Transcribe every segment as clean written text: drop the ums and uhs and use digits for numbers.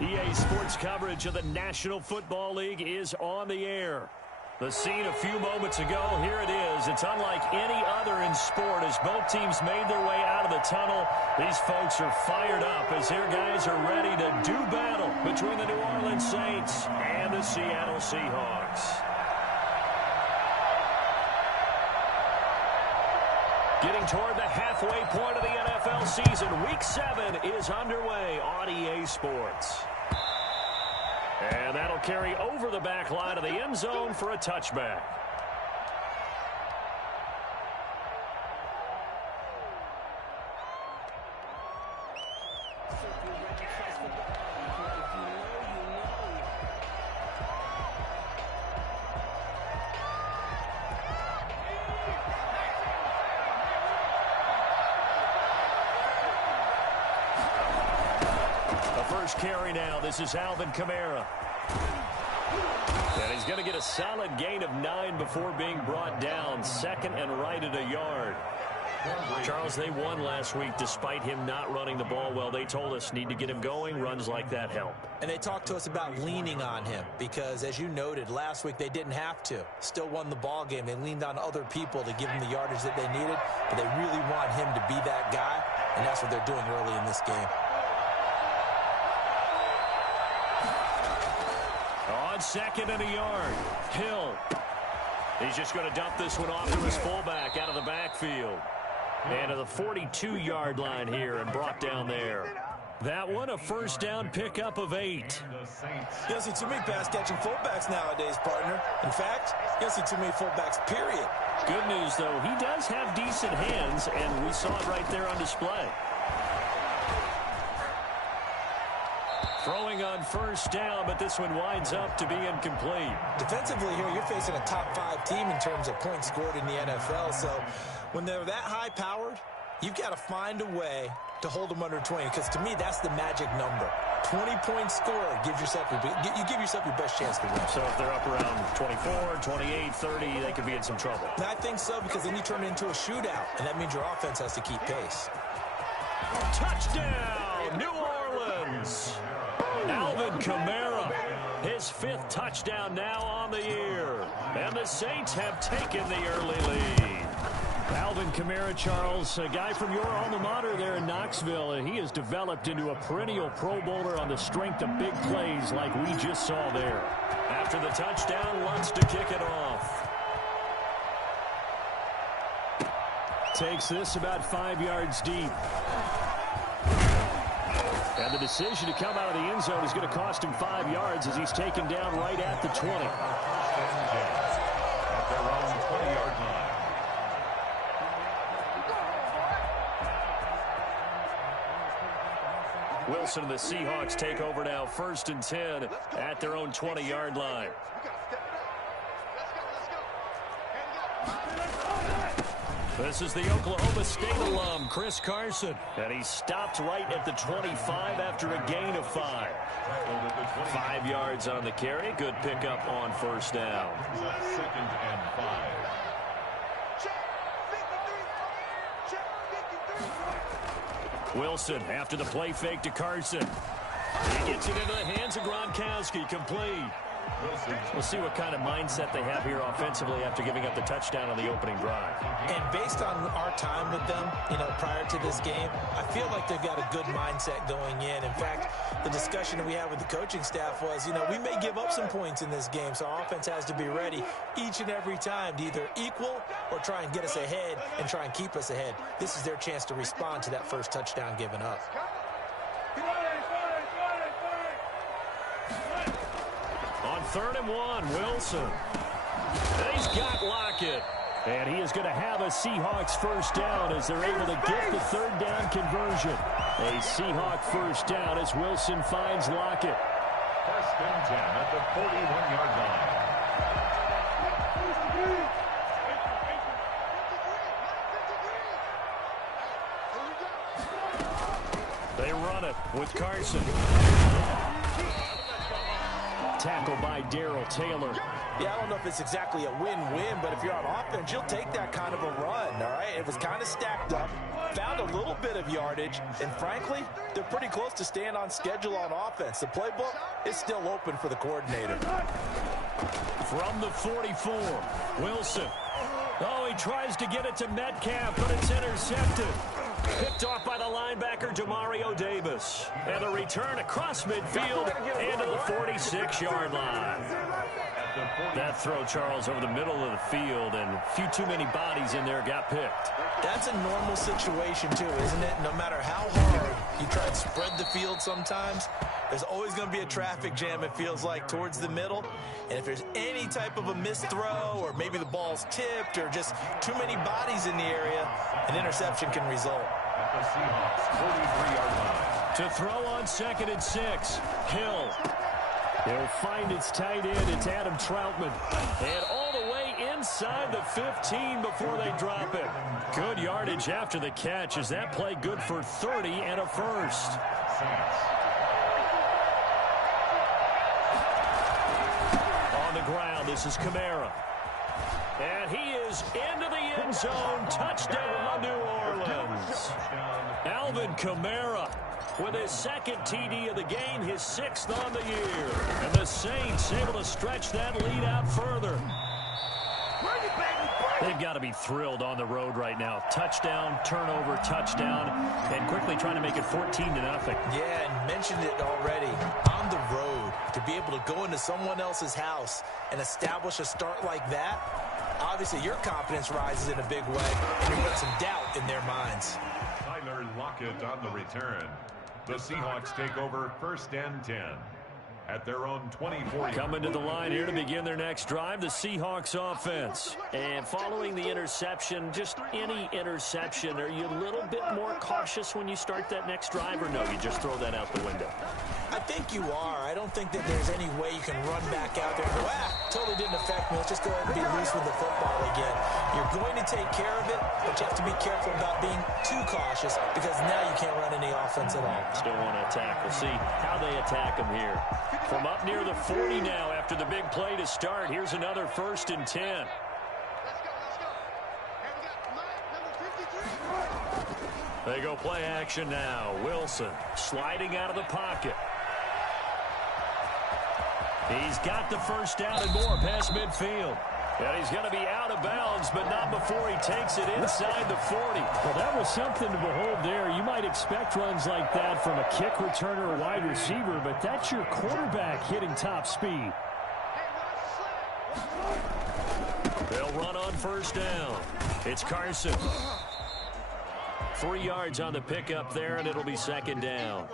EA Sports coverage of the National Football League is on the air. The scene a few moments ago, here it is. It's unlike any other in sport as both teams made their way out of the tunnel. These folks are fired up as their guys are ready to do battle between the New Orleans Saints and the Seattle Seahawks. Getting toward the halfway point of the NFL season, Week 7 is underway on EA Sports. And that'll carry over the back line of the end zone for a touchback. Carry now. This is Alvin Kamara. And he's going to get a solid gain of 9 before being brought down. Second and right at a yard. Charles, they won last week despite him not running the ball well. They told us need to get him going. Runs like that help. And they talked to us about leaning on him because, as you noted, last week they didn't have to. Still won the ball game. They leaned on other people to give him the yardage that they needed, but they really want him to be that guy, and that's what they're doing early in this game. Second and a yard. Hill. He's just going to dump this one off to his fullback out of the backfield. And to the 42-yard line here and brought down there. That one a first down pickup of 8. You don't see too many pass-catching fullbacks nowadays, partner. In fact, you don't see too many fullbacks, period. Good news, though, he does have decent hands, and we saw it right there on display. Throwing on first down, but this one winds up to be incomplete. Defensively here, you're facing a top-5 team in terms of points scored in the NFL. So when they're that high-powered, you've got to find a way to hold them under 20. Because to me, that's the magic number. 20-point score. You give yourself your best chance to win. So if they're up around 24, 28, 30, they could be in some trouble. And I think so, because then you turn it into a shootout, and that means your offense has to keep pace. Touchdown, New Orleans! Alvin Kamara, his 5th touchdown now on the year. And the Saints have taken the early lead. Alvin Kamara, Charles, a guy from your alma mater there in Knoxville, and he has developed into a perennial Pro Bowler on the strength of big plays like we just saw there. After the touchdown, wants to kick it off. Takes this about 5 yards deep. And the decision to come out of the end zone is going to cost him 5 yards as he's taken down right at the 20. At their own 20-yard line. Wilson and the Seahawks take over now, 1st and 10 at their own 20-yard line. This is the Oklahoma State alum, Chris Carson. And he stopped right at the 25 after a gain of 5. 5 yards on the carry. Good pickup on first down. 2nd and 5. Wilson after the play fake to Carson. He gets it into the hands of Gronkowski. Complete. We'll see what kind of mindset they have here offensively after giving up the touchdown on the opening drive. And based on our time with them, prior to this game, I feel like they've got a good mindset going in. In fact, the discussion that we had with the coaching staff was, we may give up some points in this game, so our offense has to be ready each and every time to either equal or try and get us ahead and try and keep us ahead. This is their chance to respond to that first touchdown given up. On 3rd and 1, Wilson. And he's got Lockett. And he is going to have a Seahawks first down as they're able to get the 3rd down conversion. A Seahawk first down as Wilson finds Lockett. 1st and 10 at the 41-yard line. They run it with Carson. Tackled by Darrell Taylor. Yeah, I don't know if it's exactly a win-win, but if you're on offense, you'll take that kind of a run, all right? It was kind of stacked up. found a little bit of yardage, and frankly, they're pretty close to staying on schedule on offense. The playbook is still open for the coordinator. From the 44, Wilson. Oh, he tries to get it to Metcalf, but it's intercepted. Picked off by the linebacker, Demario Davis. And a return across midfield into the 46-yard line. That throw, Charles, over the middle of the field, and a few too many bodies in there got picked. That's a normal situation, too, isn't it? No matter how hard you try and spread the field sometimes, there's always going to be a traffic jam, it feels like, towards the middle. And if there's any type of a missed throw, or maybe the ball's tipped, or just too many bodies in the area, an interception can result. At the Seahawks 43-yard line. To throw on 2nd and 6, Hill. He'll find its tight end. It's Adam Troutman. And all the way inside the 15 before they drop it. Good yardage after the catch. Is that play good for 30 and a first? On the ground, this is Kamara. And he is into the end zone. Touchdown, New Orleans. Alvin Kamara with his 2nd TD of the game, his 6th on the year. And the Saints able to stretch that lead out further. They've got to be thrilled on the road right now. Touchdown, turnover, touchdown, and quickly trying to make it 14-0. Yeah, and mentioned it already. On the road, to be able to go into someone else's house and establish a start like that, obviously your confidence rises in a big way, and you've got some doubt in their minds. Tyler Lockett on the return. The Seahawks take over 1st and 10 at their own 24. Coming to the line here to begin their next drive, the Seahawks offense. And following the interception, just any interception, are you a little bit more cautious when you start that next drive, or no, you just throw that out the window? I think you are. I don't think that there's any way you can run back out there and go, totally didn't affect me. Let's just go ahead and be loose with the football again. You're going to take care of it, but you have to be careful about being too cautious because now you can't run any offense at all. Still want to attack. We'll see how they attack them here. From up near the 40 now after the big play to start. Here's another 1st and 10. They go play action now. Wilson sliding out of the pocket. He's got the first down and more past midfield. And he's going to be out of bounds, but not before he takes it inside the 40. Well, that was something to behold there. You might expect runs like that from a kick returner or wide receiver, but that's your quarterback hitting top speed. They'll run on 1st down. It's Carson. 3 yards on the pickup there, and it'll be 2nd down.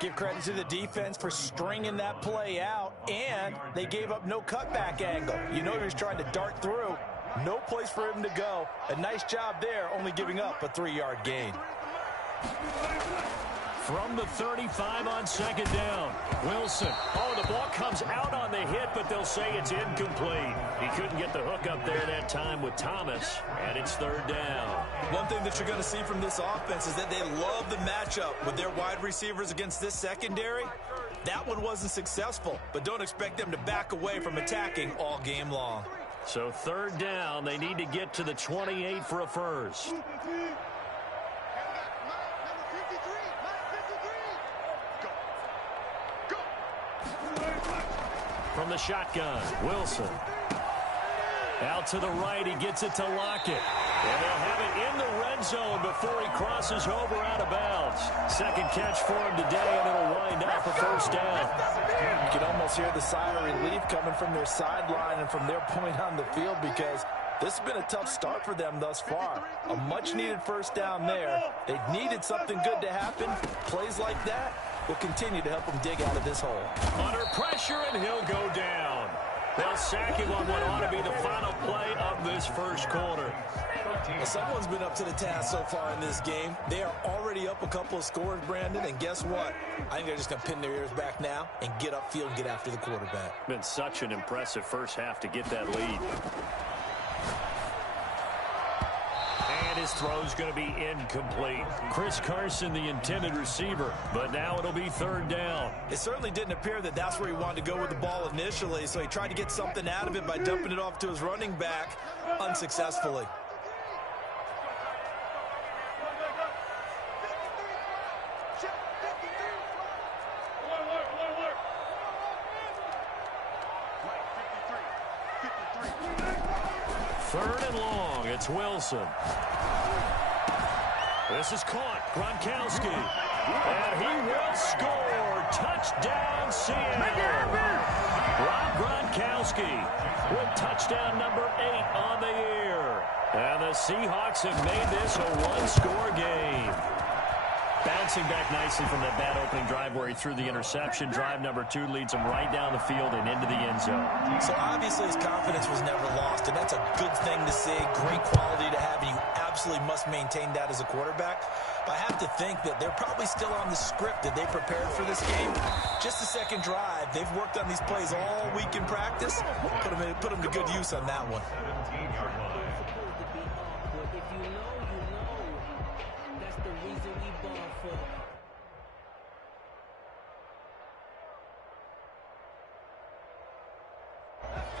Give credit to the defense for stringing that play out, and they gave up no cutback angle. You know he was trying to dart through. No place for him to go. A nice job there, only giving up a 3-yard gain. From the 35 on 2nd down, Wilson. Oh, the ball comes out on the hit, but they'll say it's incomplete. He couldn't get the hook up there that time with Thomas, and it's 3rd down. One thing that you're going to see from this offense is that they love the matchup with their wide receivers against this secondary. That one wasn't successful, but don't expect them to back away from attacking all game long. So 3rd down, they need to get to the 28 for a first. From the shotgun, Wilson. Out to the right, he gets it to Lockett. And they'll have it in the red zone before he crosses over out of bounds. 2nd catch for him today, and it'll wind up a 1st down. You can almost hear the sigh of relief coming from their sideline and from their point on the field because this has been a tough start for them thus far. A much-needed 1st down there. They needed something good to happen. Plays like that will continue to help them dig out of this hole. Under pressure, and he'll go down. They'll sack him on what ought to be the final play of this 1st quarter. Well, someone's been up to the task so far in this game. They are already up a couple of scores, Brandon, and guess what? I think they're just going to pin their ears back now and get upfield and get after the quarterback. Been such an impressive first half to get that lead. And his throw's going to be incomplete. Chris Carson, the intended receiver, but now it'll be 3rd down. It certainly didn't appear that that's where he wanted to go with the ball initially, so he tried to get something out of it by dumping it off to his running back unsuccessfully. Third and long. It's Wilson. This is caught. Gronkowski. And he will score. Touchdown, Seattle. Rob Gronkowski with touchdown number 8 on the year. And the Seahawks have made this a one-score game. Bouncing back nicely from that bad opening drive where he threw the interception. Drive number 2 leads him right down the field and into the end zone. So obviously his confidence was never lost, and that's a good thing to see, great quality to have, and you absolutely must maintain that as a quarterback. But I have to think that they're probably still on the script that they prepared for this game. Just the second drive, they've worked on these plays all week in practice. Put them to good use on that one.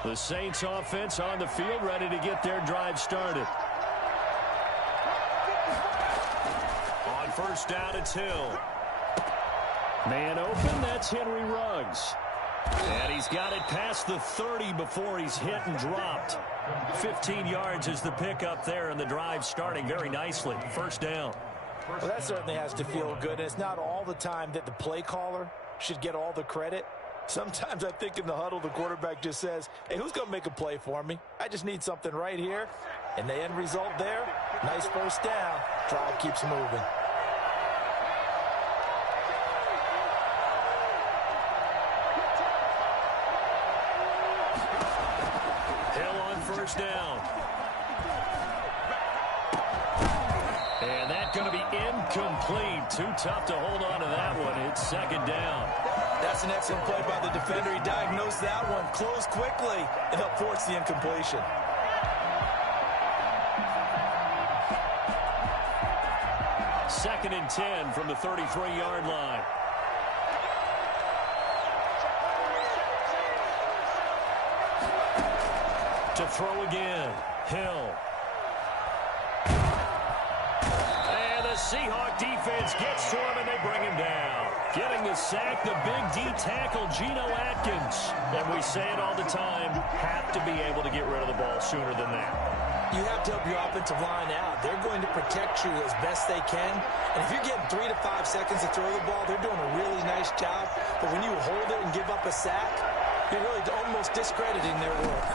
The Saints offense on the field, ready to get their drive started. On first down, it's Hill. Man open, that's Henry Ruggs. And he's got it past the 30 before he's hit and dropped. 15 yards is the pickup there, and the drive starting very nicely. First down. Well, that certainly has to feel good, and it's not all the time that the play caller should get all the credit. Sometimes I think in the huddle, the quarterback just says, hey, who's going to make a play for me? I just need something right here. And the end result there, nice first down. Drive keeps moving. Hill on first down. And that's going to be incomplete. Too tough to hold on to that one. It's second down. That's an excellent play by the defender. He diagnosed that one, closed quickly, and helped force the incompletion. Second and 10 from the 33-yard line. To throw again, Hill. And the Seahawk defense gets to him, and they bring him down. Getting the sack, the big D tackle, Geno Atkins. And we say it all the time, have to be able to get rid of the ball sooner than that. You have to help your offensive line out. They're going to protect you as best they can. And if you're getting 3 to 5 seconds to throw the ball, they're doing a really nice job. But when you hold it and give up a sack, you're really almost discrediting their work.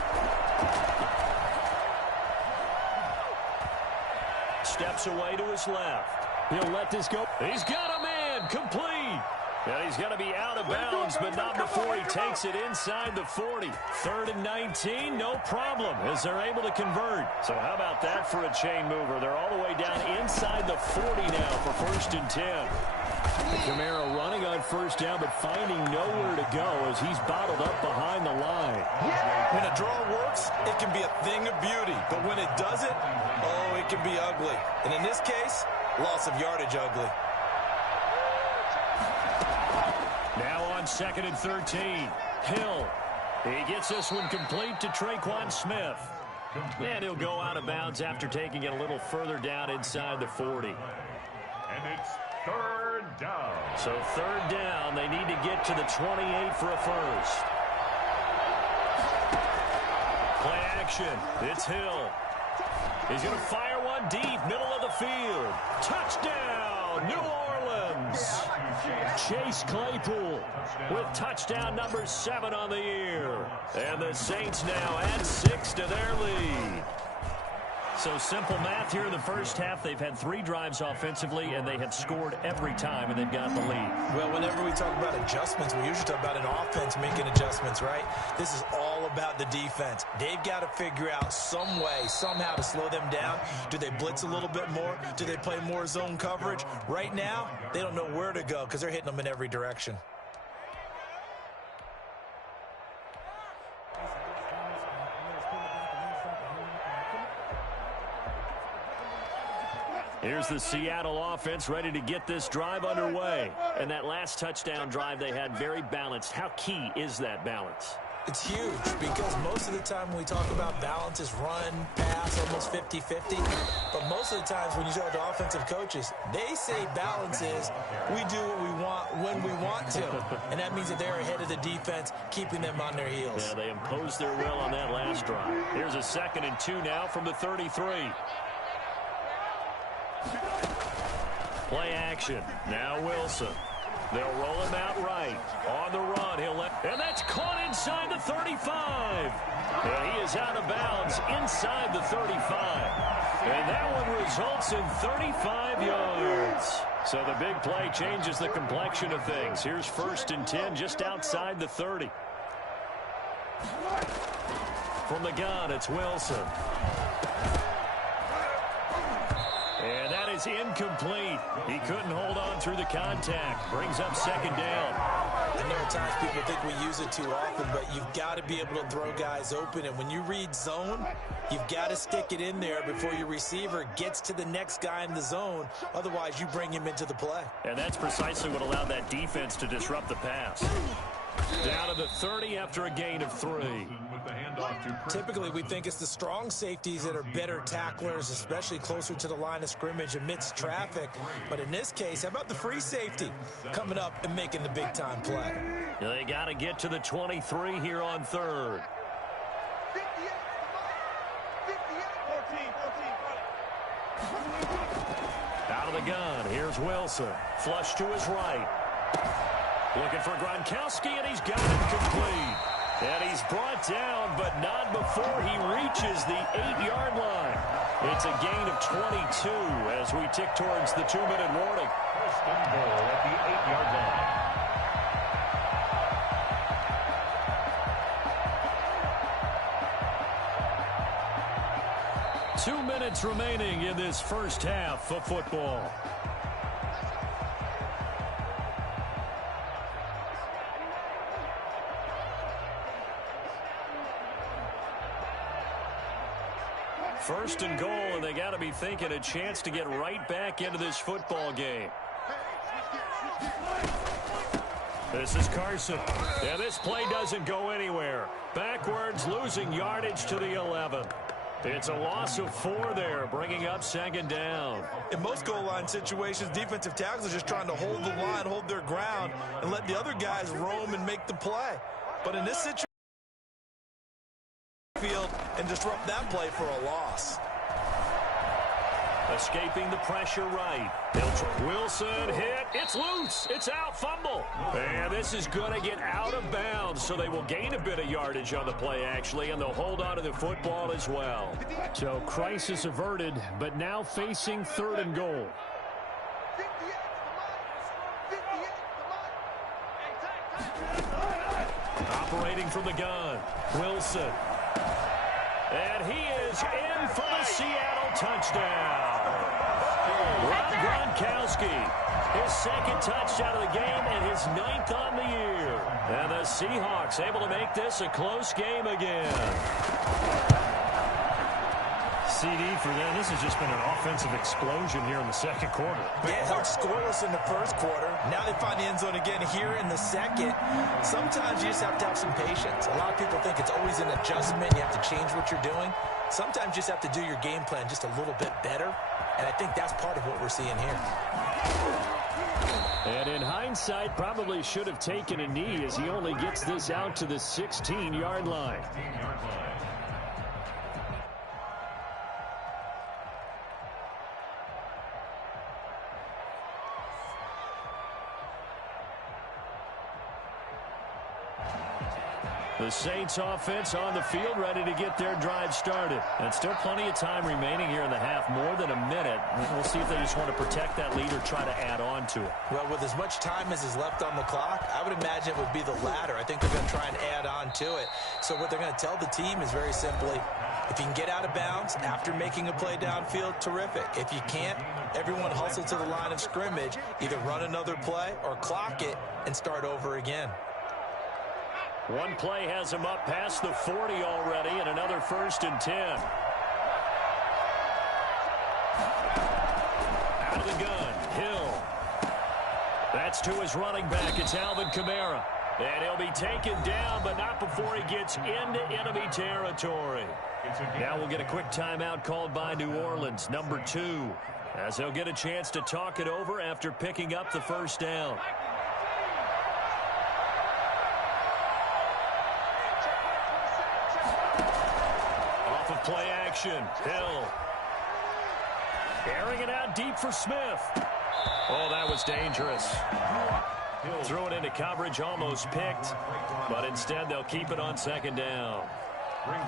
Steps away to his left. He'll let this go. He's got a man complete. And he's going to be out of bounds, but not before he takes it inside the 40. Third and 19, no problem, as they're able to convert. So how about that for a chain mover? They're all the way down inside the 40 now for first and 10. Kamara running on first down, but finding nowhere to go as he's bottled up behind the line. When a draw works, it can be a thing of beauty. But when it doesn't, oh, it can be ugly. And in this case, loss of yardage ugly. Now on second and 13, Hill. He gets this one complete to Traquan Smith. And he'll go out of bounds after taking it a little further down inside the 40. And it's third down. So third down, they need to get to the 28 for a first. Play action. It's Hill. He's going to fire one deep, middle of the field. Touchdown, New Orleans. Chase Claypool with touchdown number 7 on the year. And the Saints now add 6 to their lead. So simple math here in the first half. They've had 3 drives offensively, and they have scored every time, and they've got the lead. Well, whenever we talk about adjustments, we usually talk about an offense making adjustments, right? This is all about the defense. They've got to figure out some way, somehow to slow them down. Do they blitz a little bit more? Do they play more zone coverage? Right now, they don't know where to go because they're hitting them in every direction. Here's the Seattle offense ready to get this drive underway. And that last touchdown drive they had very balanced. How key is that balance? It's huge because most of the time when we talk about balance is run, pass, almost 50-50. But most of the times when you talk to offensive coaches, they say balance is we do what we want when we want to. And that means that they're ahead of the defense, keeping them on their heels. Yeah, they imposed their will on that last drive. Here's a 2nd and 2 now from the 33. Play action. Now Wilson. They'll roll him out right. On the run, and that's caught inside the 35. And he is out of bounds inside the 35. And that one results in 35 yards. So the big play changes the complexion of things. Here's 1st and 10 just outside the 30. From the gun, it's Wilson. And that is incomplete. He couldn't hold on through the contact. Brings up 2nd down. I know at times people think we use it too often, but you've got to be able to throw guys open. And when you read zone, you've got to stick it in there before your receiver gets to the next guy in the zone. Otherwise, you bring him into the play. And that's precisely what allowed that defense to disrupt the pass. Down to the 30 after a gain of 3. Typically, we think it's the strong safeties that are better tacklers, especially closer to the line of scrimmage amidst traffic. But in this case, how about the free safety coming up and making the big-time play? They got to get to the 23 here on 3rd. Out of the gun, here's Wilson. Flush to his right. Looking for Gronkowski, and he's got it complete. And he's brought down, but not before he reaches the 8-yard line. It's a gain of 22 as we tick towards the 2-minute warning. 1st and goal at the 8-yard line. 2 minutes remaining in this first half of football. First and goal, and they got to be thinking a chance to get right back into this football game. This is Carson. Yeah, this play doesn't go anywhere. Backwards, losing yardage to the 11. It's a loss of 4 there, bringing up 2nd down. In most goal line situations, defensive tackles are just trying to hold the line, hold their ground, and let the other guys roam and make the play. But in this situation, field and disrupt that play for a loss. Escaping the pressure right. Wilson hit. It's loose. It's out. Fumble. And this is going to get out of bounds, so they will gain a bit of yardage on the play, actually, and they'll hold on to the football as well. So crisis averted, but now facing 3rd and goal. Operating from the gun. Wilson. And he is in for the Seattle touchdown. Rob Gronkowski, his 2nd touchdown of the game and his 9th on the year. And the Seahawks able to make this a close game again. CD for them. This has just been an offensive explosion here in the 2nd quarter. Yeah, held scoreless in the 1st quarter. Now they find the end zone again here in the 2nd. Sometimes you just have to have some patience. A lot of people think it's always an adjustment. You have to change what you're doing. Sometimes you just have to do your game plan just a little bit better. And I think that's part of what we're seeing here. And in hindsight, probably should have taken a knee as he only gets this out to the 16-yard line. The Saints offense on the field, ready to get their drive started. And still plenty of time remaining here in the half, more than a minute. We'll see if they just want to protect that lead or try to add on to it. Well, with as much time as is left on the clock, I would imagine it would be the latter. I think they're going to try and add on to it. So what they're going to tell the team is very simply, if you can get out of bounds after making a play downfield, terrific. If you can't, everyone hustle to the line of scrimmage, either run another play or clock it and start over again. One play has him up past the 40 already, and another 1st and 10. Out of the gun, Hill. That's to his running back. It's Alvin Kamara. And he'll be taken down, but not before he gets into enemy territory. Now we'll get a quick timeout called by New Orleans, number 2, as they'll get a chance to talk it over after picking up the first down. Off of play action, Hill. Airing it out deep for Smith. Oh, that was dangerous. Threw it into coverage, almost picked, but instead they'll keep it on second down.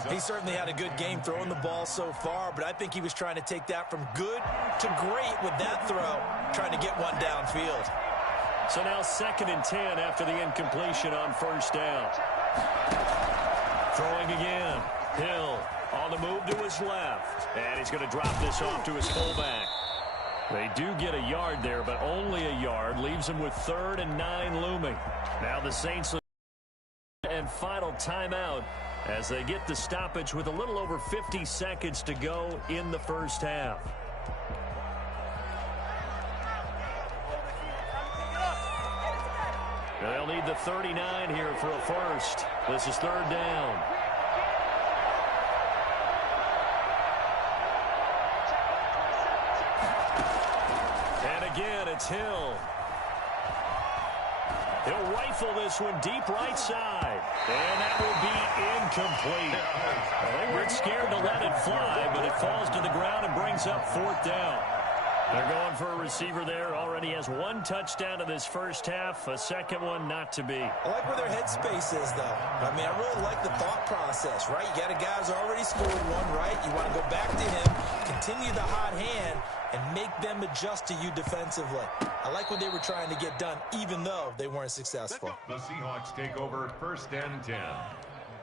He certainly had a good game throwing the ball so far, but I think he was trying to take that from good to great with that throw, trying to get one downfield. So now 2nd and 10 after the incompletion on first down. Throwing again. Hill on the move to his left, and he's going to drop this off to his fullback. They do get a yard there, but only a yard. Leaves them with 3rd and 9 looming. Now the Saints and final timeout as they get the stoppage with a little over 50 seconds to go in the first half. They'll need the 39 here for a first. This is 3rd down. Again, it's Hill. He'll rifle this one deep right side. And that will be incomplete. They weren't scared to let it fly, but it falls to the ground and brings up 4th down. They're going for a receiver there. Already has 1 touchdown in this first half. A second one not to be. I like where their headspace is, though. I mean, I really like the thought process, right? You got a guy who's already scored 1, right? You want to go back to him, continue the hot hand, and make them adjust to you defensively. I like what they were trying to get done, even though they weren't successful. The Seahawks take over 1st and 10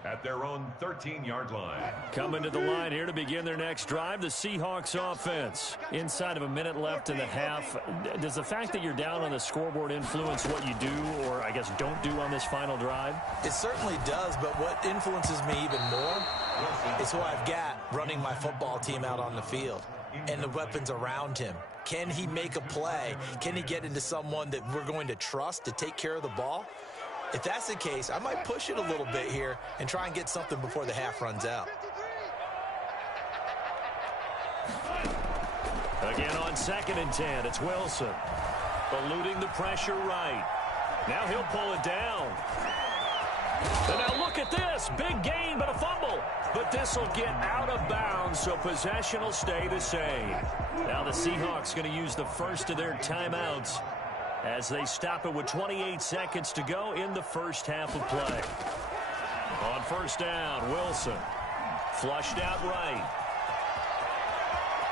at their own 13-yard line. Coming to the line here to begin their next drive, the Seahawks offense. Inside of a minute left in the half. Does the fact that you're down on the scoreboard influence what you do, or I guess don't do on this final drive? It certainly does, but what influences me even more is who I've got running my football team out on the field and the weapons around him. Can he make a play? Can he get into someone that we're going to trust to take care of the ball? If that's the case, I might push it a little bit here and try and get something before the half runs out. Again on 2nd and 10, it's Wilson. Eluding the pressure right. Now he'll pull it down. And now look at this. Big gain, but a fumble. But this will get out of bounds, so possession will stay the same. Now the Seahawks going to use the first of their timeouts as they stop it with 28 seconds to go in the first half of play. On first down, Wilson. Flushed out right.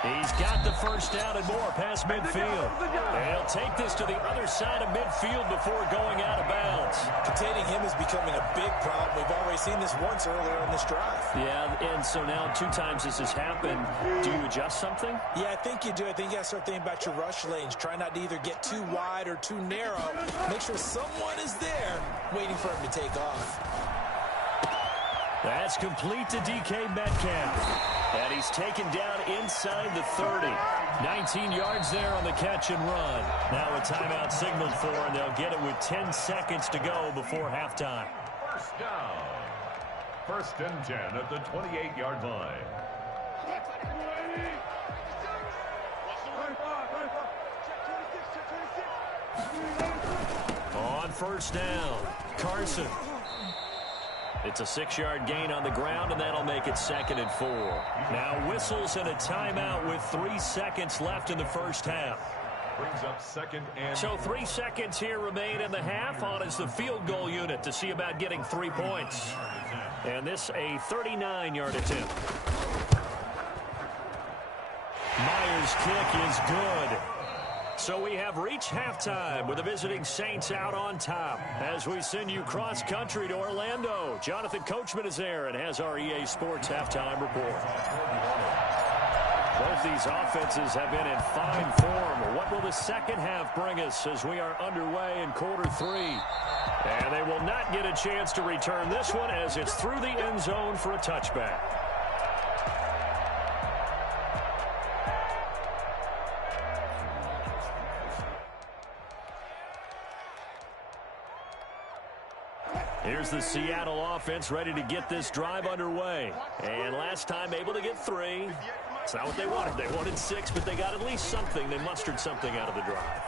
He's got the first down and more past midfield. And he'll take this to the other side of midfield before going out of bounds. Containing him is becoming a big problem. We've already seen this once earlier in this drive. Yeah, and so now 2 times this has happened. Do you adjust something? Yeah, I think you do. I think you got to start thinking about your rush lanes. Try not to either get too wide or too narrow. Make sure someone is there waiting for him to take off. That's complete to DK Metcalf. And he's taken down inside the 30. 19 yards there on the catch and run. Now a timeout signaled for, and they'll get it with 10 seconds to go before halftime. First down. 1st and 10 at the 28-yard line. On first down, Carson. It's a 6-yard gain on the ground, and that'll make it 2nd and 4. Now whistles and a timeout with 3 seconds left in the first half. Brings up 2nd and... So 3 seconds here remain in the half. On is the field goal unit to see about getting 3 points. And this a 39-yard attempt. Myers' kick is good. So we have reached halftime with the visiting Saints out on top. As we send you cross-country to Orlando, Jonathan Coachman is there and has our EA Sports halftime report. Both these offenses have been in fine form. What will the second half bring us as we are underway in quarter 3? And they will not get a chance to return this one as it's through the end zone for a touchback. Here's the Seattle offense ready to get this drive underway. And last time able to get 3. It's not what they wanted. They wanted 6, but they got at least something. They mustered something out of the drive.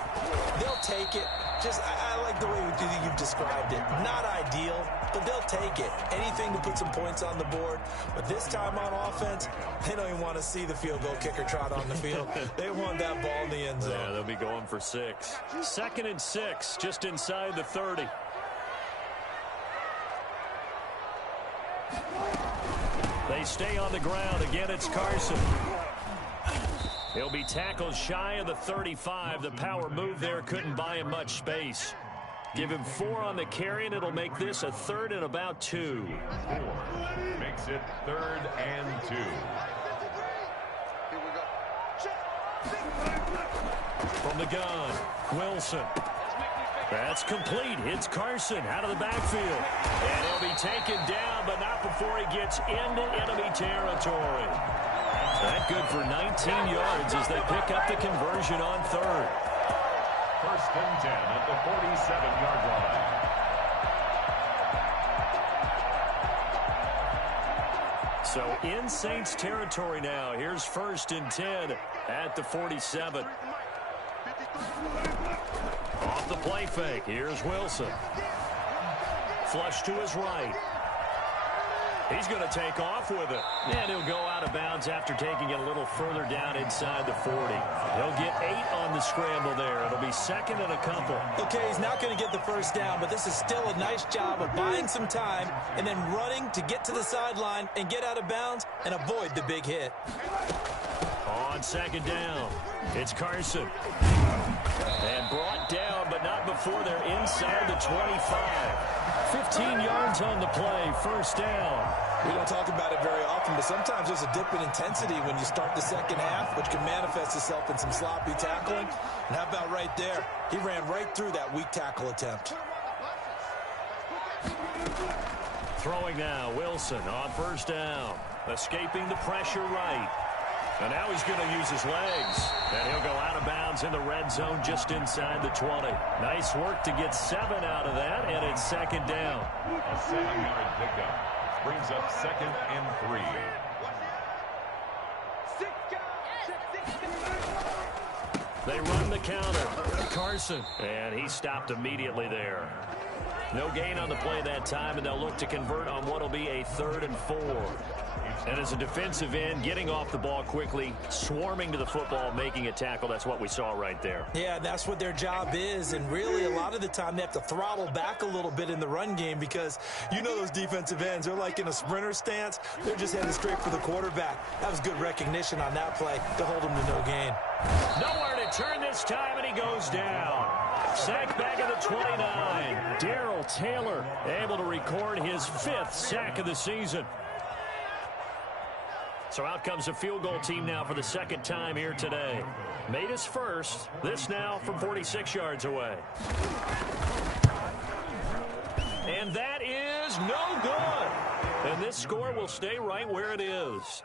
They'll take it. I like the way you've described it. Not ideal, but they'll take it. Anything to put some points on the board. But this time on offense, they don't even want to see the field goal kicker trot on the field. They want that ball in the end zone. Yeah, they'll be going for 6. 2nd and 6, just inside the 30. They stay on the ground. Again, it's Carson. He'll be tackled shy of the 35. The power move there couldn't buy him much space. Give him 4 on the carry, and it'll make this a 3rd and about 2. 4 makes it 3rd and 2. From the gun, Wilson. That's complete. Hits Carson out of the backfield. And he'll be taken down, but not before he gets into enemy territory. That good for 19 yards as they pick up the conversion on 3rd. 1st and 10 at the 47-yard line. So in Saints territory now. Here's 1st and 10 at the 47. Off the play fake. Here's Wilson. Flush to his right. He's going to take off with it. And he'll go out of bounds after taking it a little further down inside the 40. He'll get 8 on the scramble there. It'll be 2nd and a couple. Okay, he's not going to get the 1st down, but this is still a nice job of buying some time and then running to get to the sideline and get out of bounds and avoid the big hit. On 2nd down, it's Carson. And brought down, but not before they're inside the 25. 15 yards on the play, 1st down. We don't talk about it very often, but sometimes there's a dip in intensity when you start the 2nd half, which can manifest itself in some sloppy tackling. And how about right there? He ran right through that weak tackle attempt. Throwing now, Wilson on 1st down. Escaping the pressure right. And now he's going to use his legs. And he'll go out of bounds in the red zone just inside the 20. Nice work to get 7 out of that, and it's 2nd down. A 7-yard pickup brings up 2nd and 3. They run the counter. Carson. And he stopped immediately there. No gain on the play that time, and they'll look to convert on what will be a 3rd and 4. And as a defensive end, getting off the ball quickly, swarming to the football, making a tackle, that's what we saw right there. Yeah, that's what their job is, and really a lot of the time they have to throttle back a little bit in the run game because you know those defensive ends, they're like in a sprinter stance. They're just heading straight for the quarterback. That was good recognition on that play to hold him to no gain. Nowhere to turn this time, and he goes down. Sack back at the 29. Darrell Taylor able to record his 5th sack of the season. So out comes a field goal team now for the 2nd time here today. Made his 1st. This now from 46 yards away. And that is no good. And this score will stay right where it is.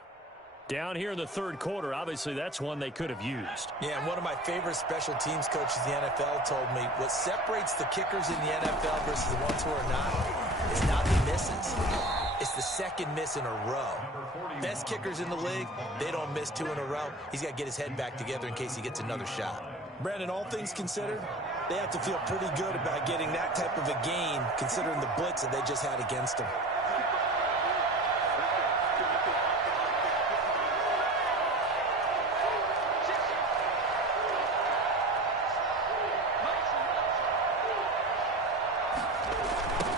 Down here in the 3rd quarter, obviously that's one they could have used. Yeah, and one of my favorite special teams coaches in the NFL told me what separates the kickers in the NFL versus the ones who are not is not the misses. It's the 2nd miss in a row. Best kickers in the league, they don't miss 2 in a row. He's got to get his head back together in case he gets another shot. Brandon, all things considered, they have to feel pretty good about getting that type of a gain considering the blitz that they just had against them.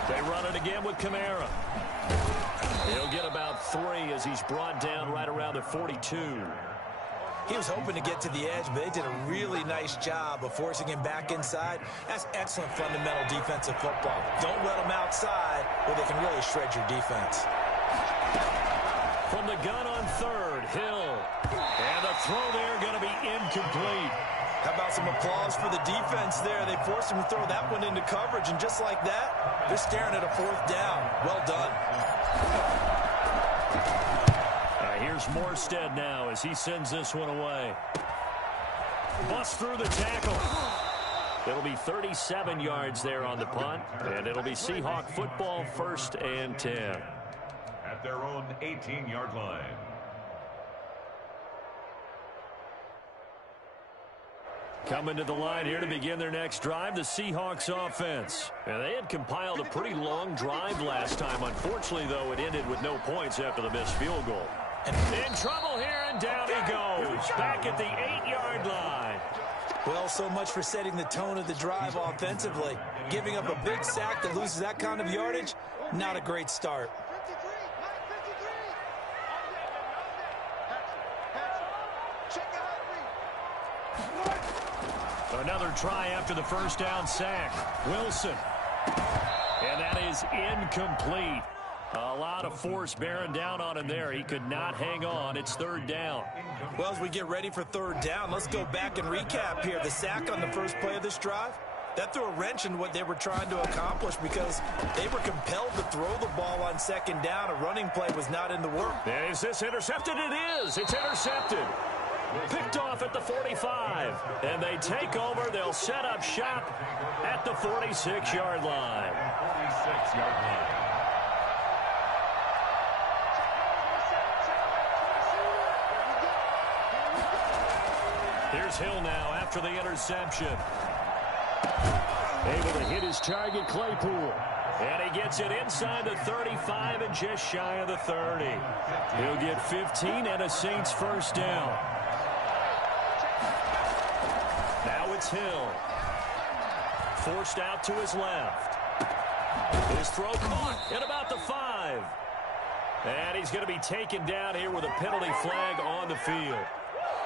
They run it again with Kamara. He'll get about 3 as he's brought down right around the 42. He was hoping to get to the edge, but they did a really nice job of forcing him back inside. That's excellent fundamental defensive football. Don't let them outside where they can really shred your defense. From the gun on 3rd, Hill. And the throw there going to be incomplete. How about some applause for the defense there? They forced him to throw that one into coverage, and just like that, they're staring at a 4th down. Well done. Here's Morstead now as he sends this one away. Bust through the tackle. It'll be 37 yards there on the punt, and it'll be Seahawk football, 1st and 10. At their own 18-yard line. Coming to the line here to begin their next drive, the Seahawks offense. And they had compiled a pretty long drive last time. Unfortunately, though, it ended with no points after the missed field goal. In trouble here, and down he goes. Back at the 8-yard line. Well, so much for setting the tone of the drive offensively. Giving up a big sack that loses that kind of yardage, not a great start. Another try after the first down sack. Wilson. And that is incomplete. A lot of force bearing down on him there. He could not hang on. It's 3rd down. Well, as we get ready for 3rd down, let's go back and recap here. The sack on the first play of this drive, that threw a wrench in what they were trying to accomplish because they were compelled to throw the ball on 2nd down. A running play was not in the work. Is this intercepted? It is. It's intercepted. Picked off at the 45. And they take over. They'll set up shop at the 46-yard line. 46-yard line. Here's Hill now after the interception. Able to hit his target, Claypool. And he gets it inside the 35 and just shy of the 30. He'll get 15 and a Saints 1st down. Now it's Hill. Forced out to his left. His throw caught at about the 5. And he's going to be taken down here with a penalty flag on the field.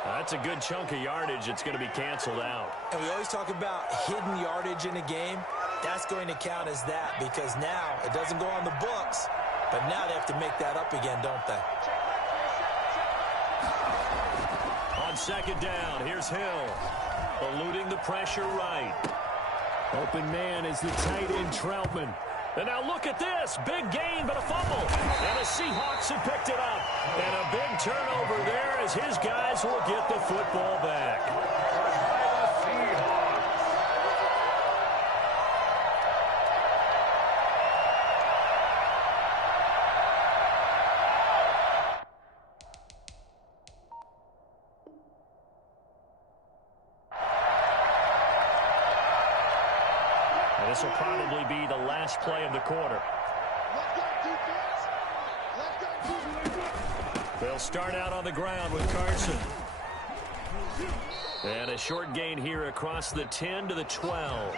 That's a good chunk of yardage. It's going to be canceled out. And we always talk about hidden yardage in a game. That's going to count as that because now it doesn't go on the books, but now they have to make that up again, don't they? On 2nd down, here's Hill. Eluding the pressure right. Open man is the tight end Troutman. And now look at this. Big gain, but a fumble. And the Seahawks have picked it up. And a big turnover there as his guys will get the football back. This will probably be the last play of the quarter. They'll start out on the ground with Carson. And a short gain here across the 10 to the 12.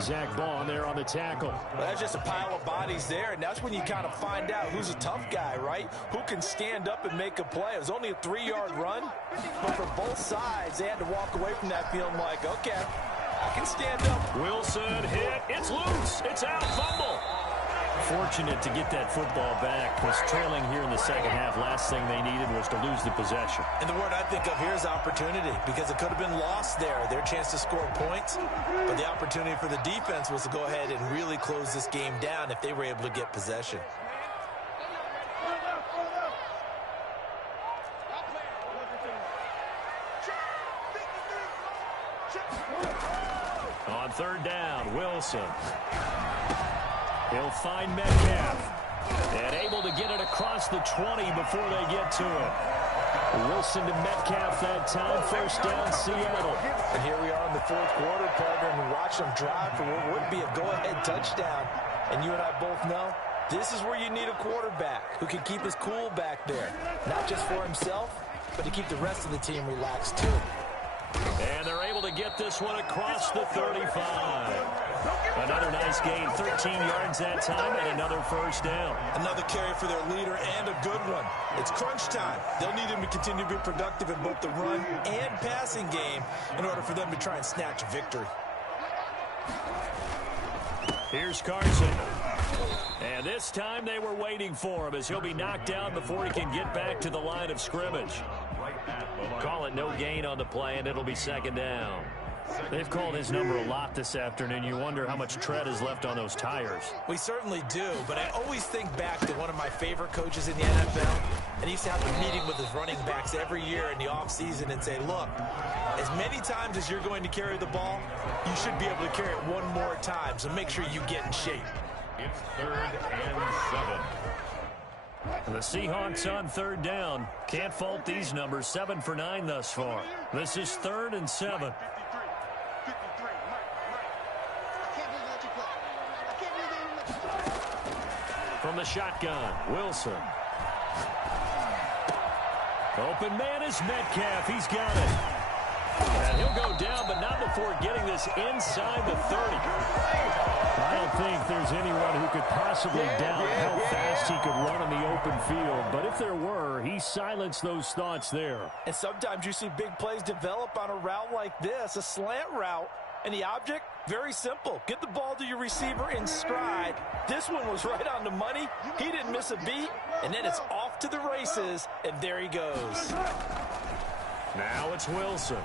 Zach Baun there on the tackle. Well, that's just a pile of bodies there, and that's when you kind of find out who's a tough guy, right? Who can stand up and make a play. It was only a 3-yard run, but for both sides, they had to walk away from that feeling like, okay, I can stand up. Wilson hit. It's loose. It's out. Fumble. Fortunate to get that football back because trailing here in the second half, last thing they needed was to lose the possession. And the word I think of here is opportunity because it could have been lost there, their chance to score points. But the opportunity for the defense was to go ahead and really close this game down if they were able to get possession. On 3rd down, Wilson. He'll find Metcalf. And able to get it across the 20 before they get to it. Wilson to Metcalf that time. 1st down, Seattle. And here we are in the 4th quarter, partner, and watch them drive for what would be a go-ahead touchdown. And you and I both know this is where you need a quarterback who can keep his cool back there. Not just for himself, but to keep the rest of the team relaxed too. And they're able to get this one across the 35. Another nice gain, 13 yards that time, and another 1st down. Another carry for their leader and a good one. It's crunch time. They'll need him to continue to be productive in both the run and passing game in order for them to try and snatch a victory. Here's Carson. And this time they were waiting for him as he'll be knocked down before he can get back to the line of scrimmage. Call it no gain on the play, and it'll be 2nd down. They've called his number a lot this afternoon. You wonder how much tread is left on those tires. We certainly do, but I always think back to one of my favorite coaches in the NFL, and he used to have a meeting with his running backs every year in the offseason and say, look, as many times as you're going to carry the ball, you should be able to carry it one more time, so make sure you get in shape. It's 3rd and 7. The Seahawks on 3rd down. Can't fault these numbers. 7 for 9 thus far. This is 3rd and 7. From the shotgun, Wilson. Open man is Metcalf. He's got it. And he'll go down, but not before getting this inside the 30. I don't think there's anyone who could possibly doubt how fast he could run on the open field. But if there were, he silenced those thoughts there. And sometimes you see big plays develop on a route like this, a slant route. And the object, very simple. Get the ball to your receiver in stride. This one was right on the money. He didn't miss a beat. And then it's off to the races, and there he goes. Now it's Wilson.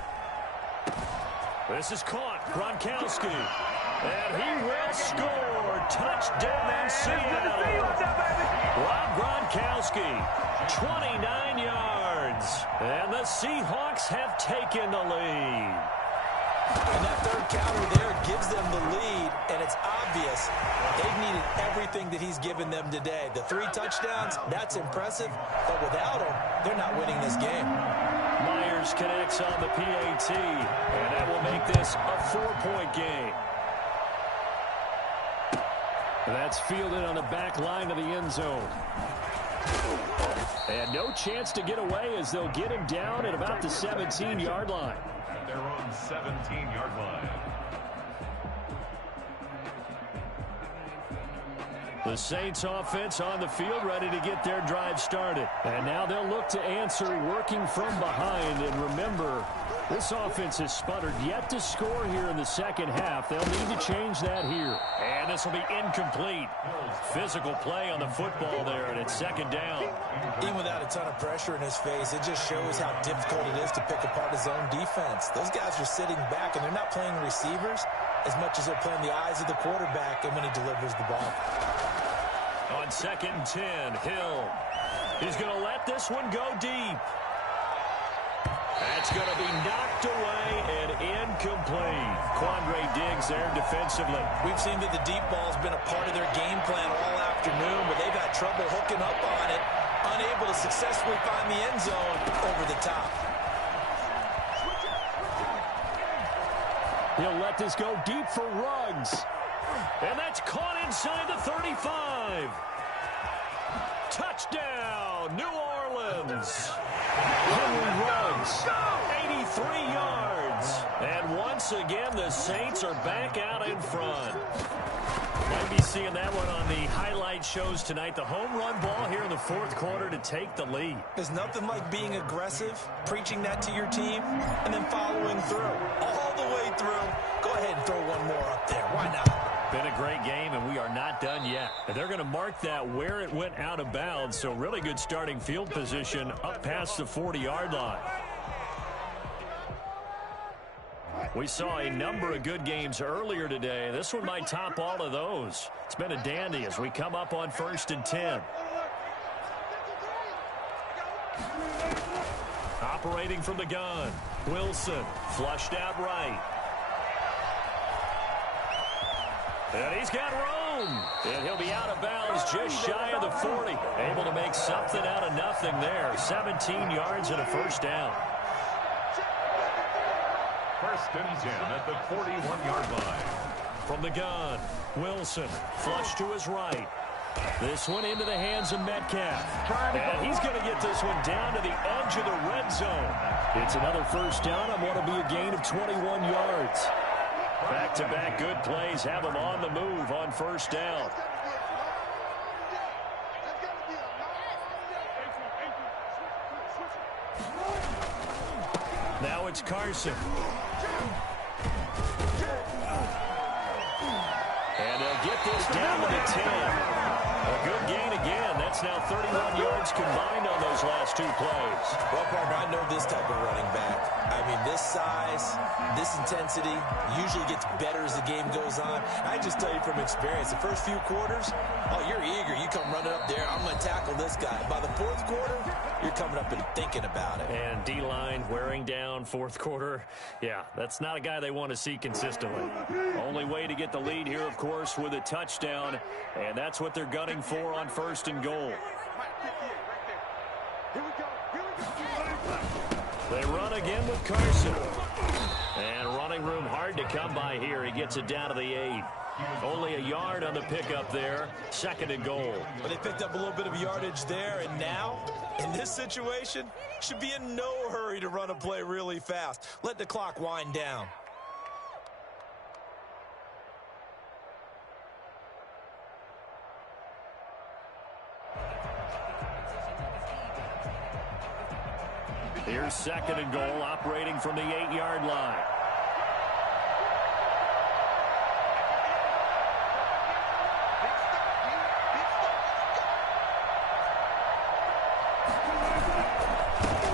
This is caught. Gronkowski. And he will score. Touchdown, Seattle. Rob Gronkowski, 29 yards. And the Seahawks have taken the lead. And that third counter there gives them the lead, and it's obvious they've needed everything that he's given them today. The 3 touchdowns, that's impressive, but without him, they're not winning this game. Myers connects on the PAT, and that will make this a 4-point game. That's fielded on the back line of the end zone. And no chance to get away as they'll get him down at about the 17-yard line. At their own 17-yard line. The Saints offense on the field ready to get their drive started. And now they'll look to answer working from behind. And remember, this offense has sputtered yet to score here in the second half. They'll need to change that here. And this will be incomplete. Physical play on the football there, and it's 2nd down. Even without a ton of pressure in his face, it just shows how difficult it is to pick apart his own defense. Those guys are sitting back, and they're not playing receivers as much as they're playing the eyes of the quarterback and when he delivers the ball. On 2nd and 10, Hill. He's going to let this one go deep. That's going to be knocked away and incomplete. Quandre Diggs there defensively. We've seen that the deep ball's been a part of their game plan all afternoon, but they've had trouble hooking up on it, unable to successfully find the end zone over the top. He'll let this go deep for Ruggs. And that's caught inside the 35. Touchdown, New Orleans. Henry Ruggs. 83 yards. And once again, the Saints are back out in front. Might be seeing that one on the highlight shows tonight. The home run ball here in the 4th quarter to take the lead. There's nothing like being aggressive, preaching that to your team, and then following through. All the way through. Go ahead and throw one more up there. Why not? Been a great game, and we are not done yet. And they're going to mark that where it went out of bounds, so really good starting field position up past the 40-yard line. We saw a number of good games earlier today. This one might top all of those. It's been a dandy as we come up on 1st and 10. Operating from the gun, Wilson flushed out right. And he's got room. And he'll be out of bounds just shy of the 40. Able to make something out of nothing there. 17 yards and a 1st down. 1st and 10 at the 41-yard line. From the gun, Wilson flush to his right. This one into the hands of Metcalf. And he's going to get this one down to the edge of the red zone. It's another 1st down on what will be a gain of 21 yards. Back-to-back good plays have him on the move on 1st down. Now it's Carson. And they'll get this down to the 10. A good gain again. That's That's now 31 yards combined on those last 2 plays. Well, partner, I know this type of running back. I mean, this size, this intensity usually gets better as the game goes on. I just tell you from experience, the first few quarters, oh, you're eager. You come running up there, I'm going to tackle this guy. By the fourth quarter, you're coming up and thinking about it. And D-line wearing down fourth quarter. Yeah, that's not a guy they want to see consistently. Only way to get the lead here, of course, with a touchdown. And that's what they're gunning for on 1st and goal. They run again with Carson. And running room hard to come by here. He gets it down to the 8. Only a yard on the pickup there. 2nd and goal. But they picked up a little bit of yardage there. And now, in this situation, should be in no hurry to run a play really fast. Let the clock wind down. Here's 2nd and goal, operating from the 8-yard line.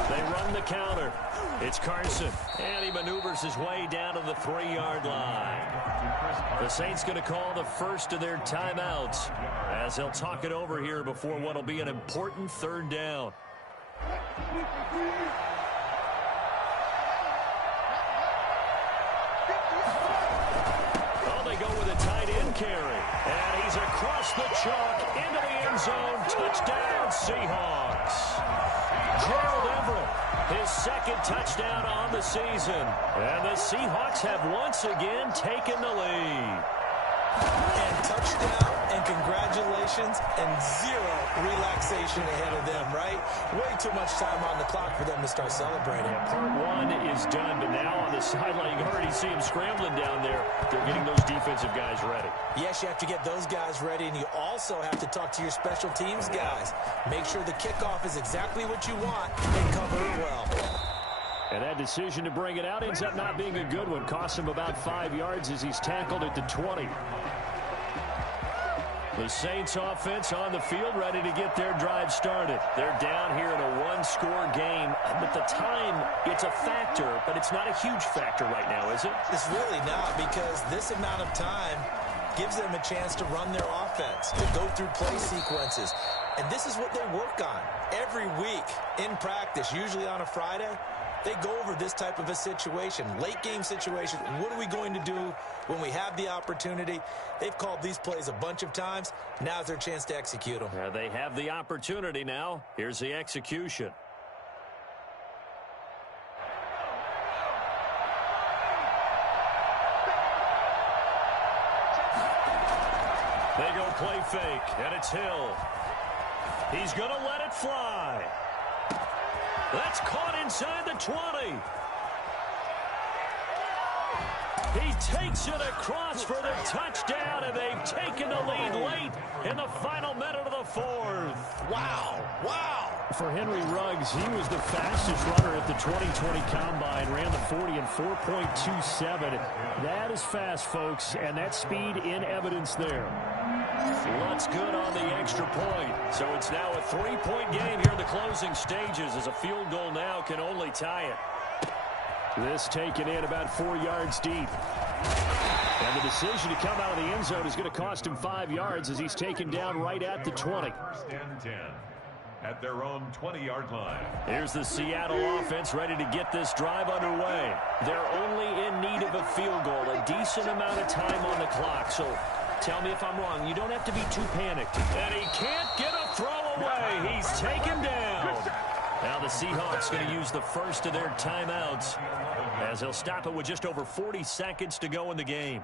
They run the counter. It's Carson, and he maneuvers his way down to the 3-yard line. The Saints going to call the first of their timeouts as they'll talk it over here before what will be an important 3rd down. Oh, they go with a tight end carry. And he's across the chalk into the end zone. Touchdown, Seahawks. Gerald Everett, his 2nd touchdown on the season. And the Seahawks have once again taken the lead. And touchdown, and congratulations, and 0 relaxation ahead of them, right? Way too much time on the clock for them to start celebrating. Yeah, part 1 is done, but now on the sideline, you can already see them scrambling down there. They're getting those defensive guys ready. Yes, you have to get those guys ready, and you also have to talk to your special teams guys. Make sure the kickoff is exactly what you want and cover it well. And that decision to bring it out ends up not being a good one. Costs him about 5 yards as he's tackled at the 20. The Saints offense on the field ready to get their drive started. They're down here in a 1-score game. But the time, it's a factor, but it's not a huge factor right now, is it? It's really not, because this amount of time gives them a chance to run their offense, to go through play sequences. And this is what they work on every week in practice, usually on a Friday. They go over this type of a situation, late game situation. What are we going to do when we have the opportunity? They've called these plays a bunch of times. Now's their chance to execute them. They have the opportunity now. Here's the execution. They go play fake, and it's Hill. He's going to let it fly. That's caught inside the 20. He takes it across for the touchdown, and they've taken the lead late in the final minute of the 4th. Wow, wow. For Henry Ruggs, he was the fastest runner at the 2020 Combine, ran the 40 in 4.27. That is fast, folks, and that speed in evidence there. Looks good on the extra point. So it's now a 3-point game here in the closing stages, as a field goal now can only tie it. This taken in about 4 yards deep. And the decision to come out of the end zone is going to cost him 5 yards as he's taken down right at the 20. 1st and 10 at their own 20-yard line. Here's the Seattle offense ready to get this drive underway. They're only in need of a field goal, a decent amount of time on the clock. So tell me if I'm wrong. You don't have to be too panicked. And he can't get a throw away. He's taken down. Now the Seahawks going to use the first of their timeouts as they'll stop it with just over 40 seconds to go in the game.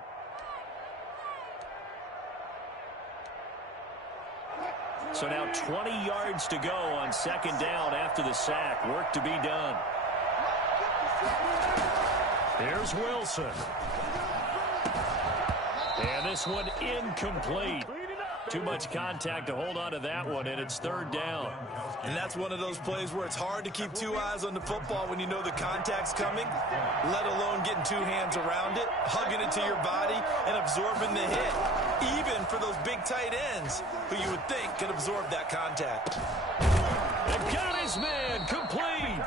So now 20 yards to go on 2nd down after the sack. Work to be done. Here's Wilson. And this one incomplete. Too much contact to hold on to that one, and it's 3rd down. And that's one of those plays where it's hard to keep 2 eyes on the football when you know the contact's coming, let alone getting 2 hands around it, hugging it to your body, and absorbing the hit. even for those big tight ends who you would think could absorb that contact. They've got his man complete.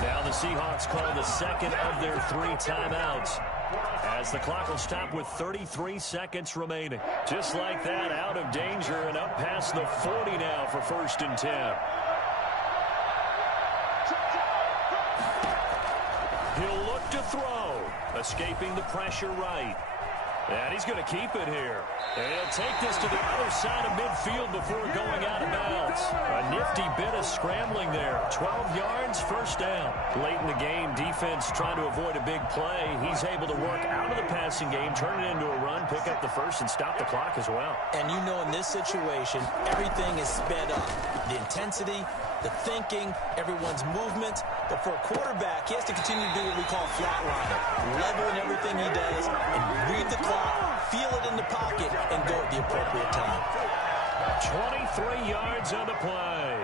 Now the Seahawks call the second of their 3 timeouts, as the clock will stop with 33 seconds remaining. Just like that, out of danger and up past the 40 now for 1st and 10. He'll look to throw, escaping the pressure right. And he's going to keep it here. And he'll take this to the other side of midfield before going out of bounds. A nifty bit of scrambling there. 12 yards, 1st down. Late in the game, defense trying to avoid a big play. He's able to work out of the passing game, turn it into a run, pick up the first, and stop the clock as well. And you know, in this situation, everything is sped up. The intensity, the thinking, everyone's movement. But for a quarterback, he has to continue to do what we call flatliner. Level in everything he does and read the clock, feel it in the pocket, and go at the appropriate time. 23 yards on the play.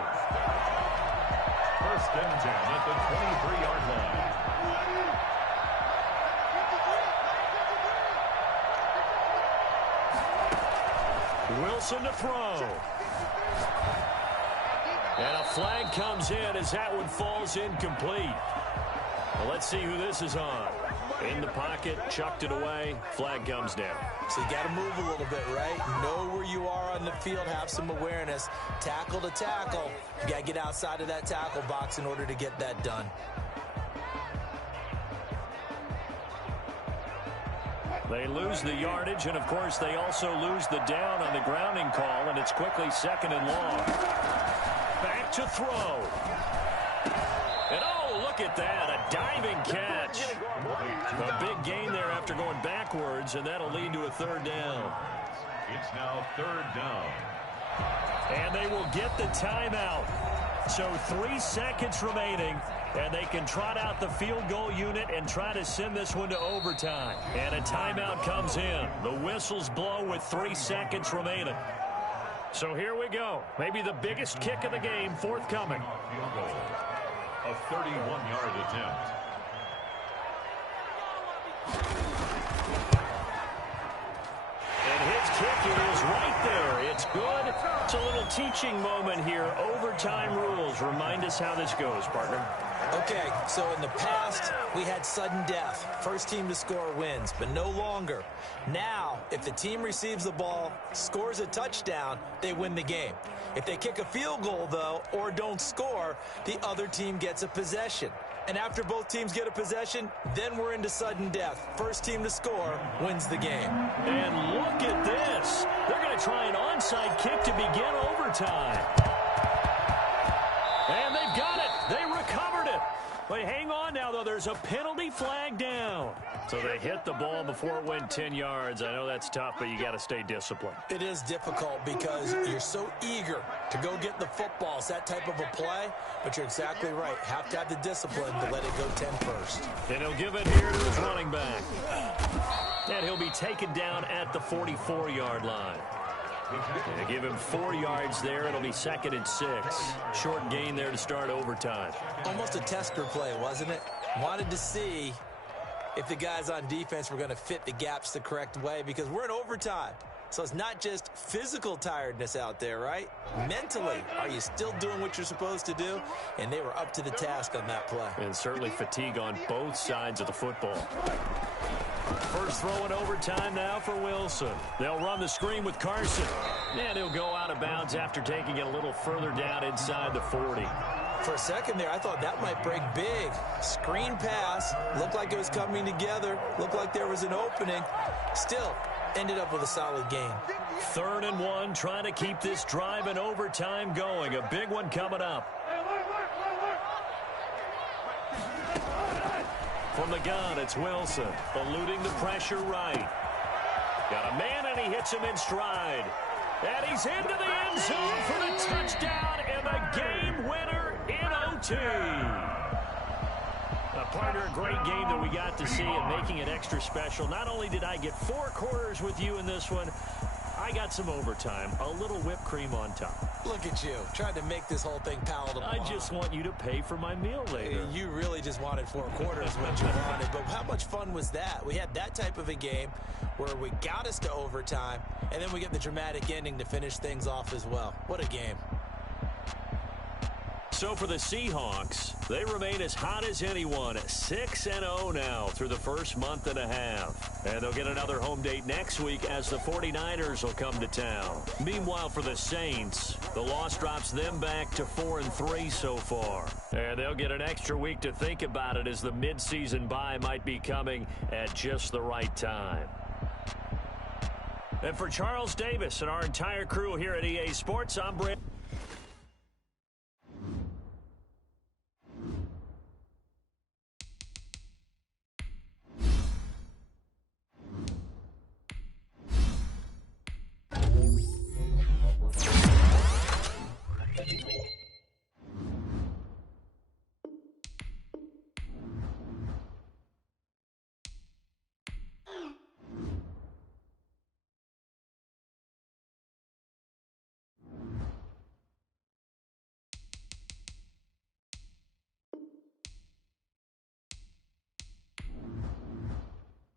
1st and 10 at the 23-yard line. Wilson to throw. And a flag comes in as that one falls incomplete. Well, let's see who this is on. In the pocket, chucked it away, flag comes down. So you got to move a little bit, right? Know where you are on the field, have some awareness. Tackle to tackle. You got to get outside of that tackle box in order to get that done. They lose the yardage, and of course they also lose the down on the grounding call, and it's quickly 2nd and long. Back to throw. And oh, look at that, a diving catch. A big gain there after going backwards, and that'll lead to a 3rd down. It's now 3rd down. And they will get the timeout. So 3 seconds remaining, and they can trot out the field goal unit and try to send this one to overtime. And a timeout comes in. The whistles blow with 3 seconds remaining. So here we go. Maybe the biggest kick of the game forthcoming. Field goal. A 31-yard attempt. And his kick, it is right there. It's good. It's a little teaching moment here. Overtime rules. Remind us how this goes, partner. Okay, so in the past, we had sudden death. First team to score wins, but no longer. Now, if the team receives the ball, scores a touchdown, they win the game. If they kick a field goal, though, or don't score, the other team gets a possession. And after both teams get a possession, then we're into sudden death. First team to score wins the game. And look at this. They're going to try an onside kick to begin overtime. And they've got it. They recovered it. But hang on now, though. There's a penalty flag down. So they hit the ball before it went 10 yards. I know that's tough, but you got to stay disciplined. It is difficult because you're so eager to go get the football. It's that type of a play, but you're exactly right. Have to have the discipline to let it go 10 first. And he'll give it here to his running back. And he'll be taken down at the 44-yard line. They give him 4 yards there. It'll be 2nd and 6. Short gain there to start overtime. Almost a tester play, wasn't it? Wanted to see if the guys on defense were going to fit the gaps the correct way, because we're in overtime. So it's not just physical tiredness out there, right? Mentally, are you still doing what you're supposed to do? And they were up to the task on that play. And certainly fatigue on both sides of the football. First throw in overtime now for Wilson. They'll run the screen with Carson. And he'll go out of bounds after taking it a little further down inside the 40. For a second there, I thought that might break big. Screen pass. Looked like it was coming together. Looked like there was an opening. Still, ended up with a solid gain. 3rd and 1, trying to keep this drive in overtime going. A big one coming up. From the gun, it's Wilson, eluding the pressure right. Got a man, and he hits him in stride. And he's into the end zone for the touchdown and the game winner in OT. Partner, a great game that we got to see and making it extra special. Not only did I get 4 quarters with you in this one, I I got some overtime, a little whipped cream on top. Look at you, trying to make this whole thing palatable. I just want you to pay for my meal later. You really just wanted 4 quarters what you wanted. But how much fun was that? We had that type of a game where we got us to overtime, and then we get the dramatic ending to finish things off as well. What a game. So for the Seahawks, they remain as hot as anyone, 6-0 now through the first month and a half. And they'll get another home date next week as the 49ers will come to town. Meanwhile, for the Saints, the loss drops them back to 4-3 so far. And they'll get an extra week to think about it as the midseason bye might be coming at just the right time. And for Charles Davis and our entire crew here at EA Sports, I'm Brent.